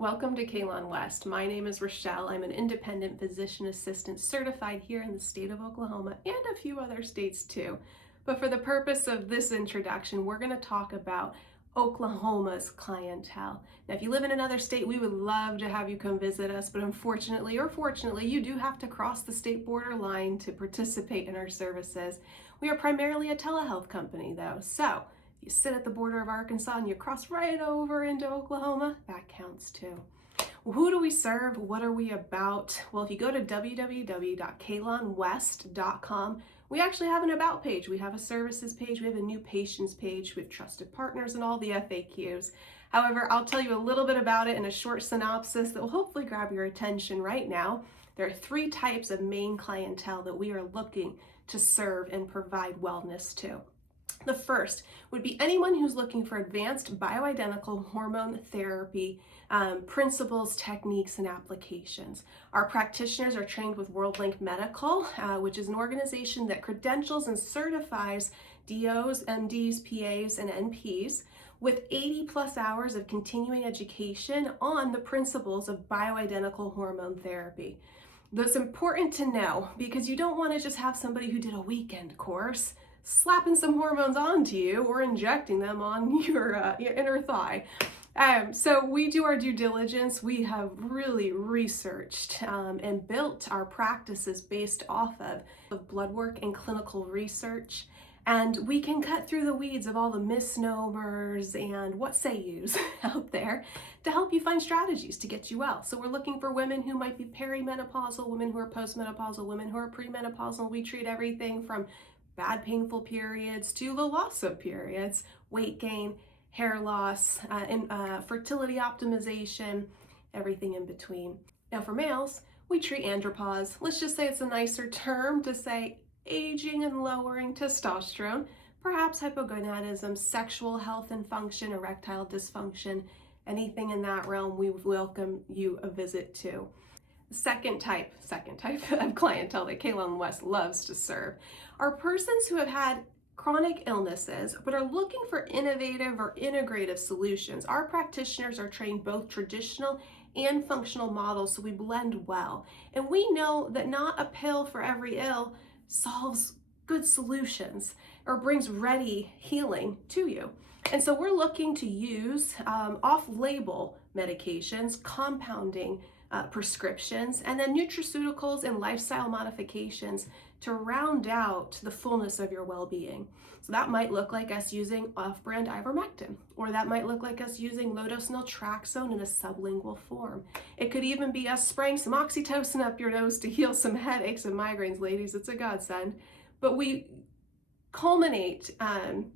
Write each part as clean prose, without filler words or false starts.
Welcome to Kalon West. My name is Richelle. I'm an independent physician assistant certified here in the state of Oklahoma and a few other states too. But for the purpose of this introduction, we're going to talk about Oklahoma's clientele. Now, if you live in another state, we would love to have you come visit us, but unfortunately or fortunately, you do have to cross the state border line to participate in our services. We are primarily a telehealth company though, so you sit at the border of Arkansas and you cross right over into Oklahoma, that counts too. Well, who do we serve? What are we about? Well, if you go to www.kalonwest.com, we actually have an about page. We have a services page, we have a new patients page, we have trusted partners and all the FAQs. However, I'll tell you a little bit about it in a short synopsis that will hopefully grab your attention right now. There are three types of main clientele that we are looking to serve and provide wellness to. The first would be anyone who's looking for advanced bioidentical hormone therapy principles, techniques, and applications. Our practitioners are trained with WorldLink Medical, which is an organization that credentials and certifies DOs, MDs, PAs, and NPs with 80 plus hours of continuing education on the principles of bioidentical hormone therapy. That's important to know because you don't want to just have somebody who did a weekend course slapping some hormones onto you or injecting them on your inner thigh. So we do our due diligence. We have really researched and built our practices based off of blood work and clinical research. And we can cut through the weeds of all the misnomers and what say-yous out there to help you find strategies to get you well. So we're looking for women who might be perimenopausal, women who are postmenopausal, women who are premenopausal. We treat everything from bad painful periods to the loss of periods, weight gain, hair loss, fertility optimization, everything in between. Now for males, we treat andropause. Let's just say it's a nicer term to say aging and lowering testosterone, perhaps hypogonadism, sexual health and function, erectile dysfunction, anything in that realm, we welcome you a visit to. Second type of clientele that Kalon West loves to serve are persons who have had chronic illnesses but are looking for innovative or integrative solutions. Our practitioners are trained both traditional and functional models, so we blend well. And we know that not a pill for every ill solves good solutions or brings ready healing to you. And so we're looking to use off-label medications, compounding prescriptions, and then nutraceuticals and lifestyle modifications to round out the fullness of your well-being. So that might look like us using off-brand ivermectin, or that might look like us using low-dose naltrexone in a sublingual form. It could even be us spraying some oxytocin up your nose to heal some headaches and migraines, ladies. It's a godsend. But we culminate and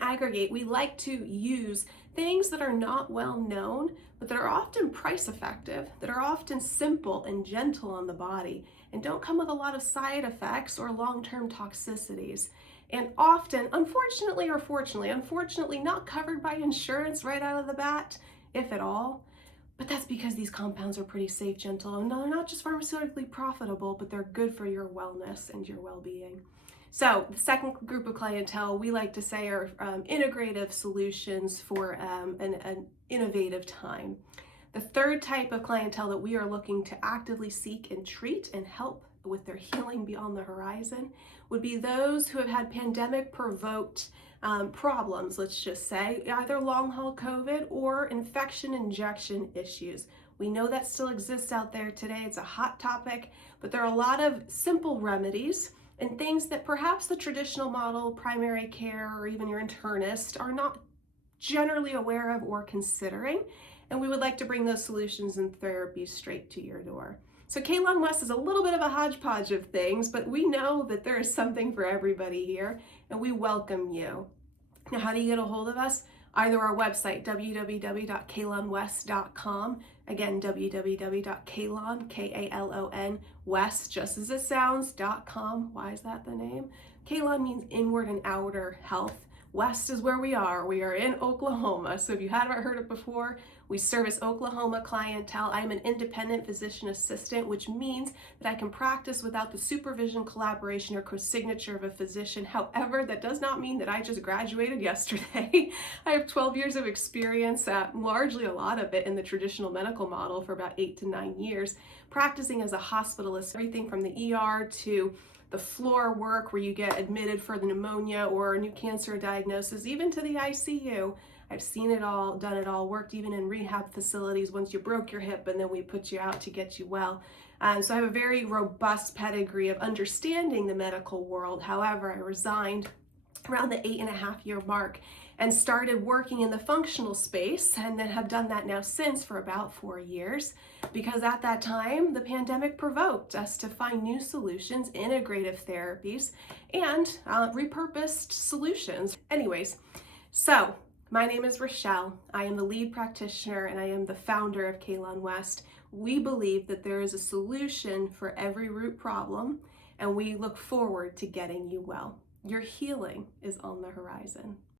aggregate. We like to use things that are not well known, but that are often price effective, that are often simple and gentle on the body, and don't come with a lot of side effects or long-term toxicities. And often, unfortunately or fortunately, not covered by insurance right out of the bat, if at all. But that's because these compounds are pretty safe, gentle, and they're not just pharmaceutically profitable, but they're good for your wellness and your well-being. So the second group of clientele we like to say are integrative solutions for an innovative time. The third type of clientele that we are looking to actively seek and treat and help with their healing beyond the horizon would be those who have had pandemic-provoked problems, let's just say, either long-haul COVID or infection injection issues. We know that still exists out there today. It's a hot topic, but there are a lot of simple remedies and things that perhaps the traditional model, primary care, or even your internist are not generally aware of or considering. And we would like to bring those solutions and therapies straight to your door. So Kalon West is a little bit of a hodgepodge of things, but we know that there is something for everybody here, and we welcome you. Now, how do you get a hold of us? Either our website, www.kalonwest.com, again, www.kalon, K-A-L-O-N, West, just as it sounds, .com. Why is that the name? Kalon means inward and outer health. West is where we are. We are in Oklahoma. So if you haven't heard it before, We service Oklahoma clientele. I am an independent physician assistant, which means that I can practice without the supervision, collaboration, or co-signature of a physician. However, that does not mean that I just graduated yesterday. I have 12 years of experience, largely a lot of it in the traditional medical model for about 8 to 9 years, practicing as a hospitalist, everything from the ER to the floor work where you get admitted for the pneumonia or a new cancer diagnosis, even to the ICU. I've seen it all, done it all, worked even in rehab facilities once you broke your hip and then we put you out to get you well. So I have a very robust pedigree of understanding the medical world. However, I resigned around the 8.5-year mark and started working in the functional space, and then have done that now since for about 4 years, because at that time the pandemic provoked us to find new solutions, integrative therapies, and repurposed solutions. Anyways, so my name is Richelle. I am the lead practitioner and I am the founder of Kalon West. We believe that there is a solution for every root problem, and we look forward to getting you well. Your healing is on the horizon.